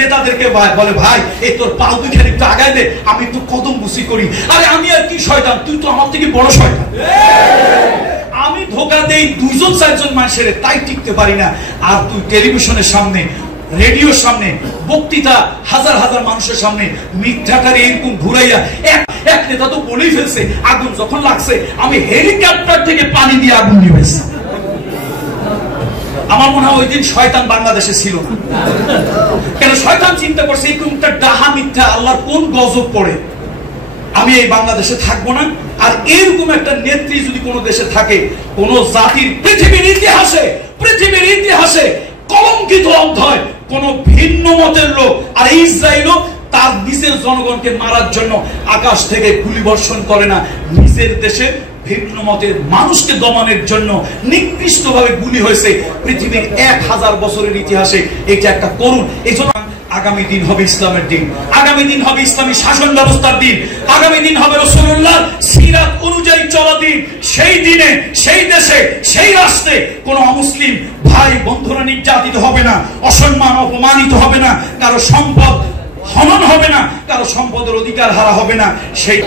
নেতাদেরকে বলে, ভাই এই তোর পাও দুইখানে একটু আগায় দে, আমি একটু কদম বুসি করি। আরে আমি আর কি শয়তান, তুই তো আমার থেকে বড় শয়তান। আমি ধোকা দেই 2-4 মানুষের, তাই টিকতে পারি না। আর তুই টেলিভিশনের সামনে, রেডিওর সামনে, বক্তৃতা হাজার হাজার মানুষের সামনে মিথ্যাটারে এরকম ঘুরাইয়া এক নেতা তো বলেই ফেলছে, আগুন যখন লাগছে আমি হেলিকপ্টার থেকে পানি দিয়ে আগুন নিয়েছি। আমার মনে হয় ওই দিন শয়তান বাংলাদেশে ছিল না। কেন শয়তান চিন্তা করছে এরকমটা ডাহা মিথ্যা আল্লাহর কোন গজব পড়ে, আমি এই বাংলাদেশে থাকবো না। আর এরকম একটা নেত্রী যদি কোনো দেশে থাকে, কোন জাতির পৃথিবীর ইতিহাসে কলঙ্কিত অধ্যায়, কোন ভিন্ন মতের লোক আর ইসরায়েলও তার নিজের জনগণকে মারার জন্য আকাশ থেকে গুলি বর্ষণ করে না, নিজের দেশে ভিন্ন মতের মানুষকে দমনের জন্য নিকৃষ্টভাবে গুলি হয়েছে। পৃথিবীর 1000 বছরের ইতিহাসে এটা একটা করুণ। এই জন্য আগামী দিন হবে ইসলামের দিন, আগামী দিন হবে ইসলামী শাসন ব্যবস্থার দিন, আগামী দিন হবে রাসূলুল্লাহ সিরাত অনুযায়ী চলা দিন। সেই দিনে, সেই দেশে, সেই রাষ্ট্রে কোন অমুসলিম ভাই বন্ধুরা নির্যাতিত হবে না, অসম্মান অপমানিত হবে না, কারো সম্পদ হনন হবে না, কারো সম্পদের অধিকার হারা হবে না। সেই